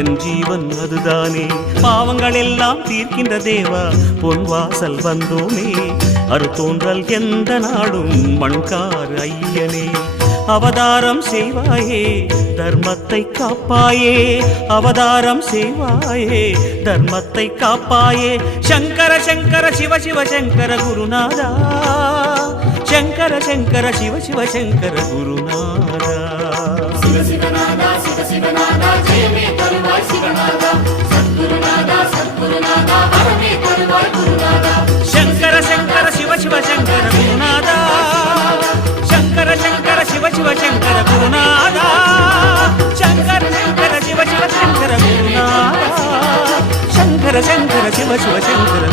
என் ஜீவன் அதுதானே. பாவங்கள் எல்லாம் தீர்க்கின்ற தேவா பொன் வாசல் வந்தோமே. அருத்தோன்றல் எந்த நாடும் மண்கார் ஐயனே. அவதாரம் செய்வாயே தர்மத்தை காப்பாயே. அவதாரம் செய்வாயே தர்மத்தை காப்பாயே. சங்கர சங்கர சிவ சிவ சங்கர குருநாதா. சங்கர சங்கர சிவ சிவ சங்கர குருநாதா. சிவ சிவநாதா சிவ சிவநாதா ஜெயமே தருவாய் சிவநாதா. சத்குருநாதா சத்குருநாதா வரமே தருவாய் குருநாதா. சங்கர சங்கர சிவ சிவ சங்கர குருநாதா. சங்கர சங்கர சிவ சிவ சங்கர குருநாதா. சங்கர சங்கர சிவ சிவ சங்கர குருநாதா. சங்கர சங்கர சிவ சிவ சங்கர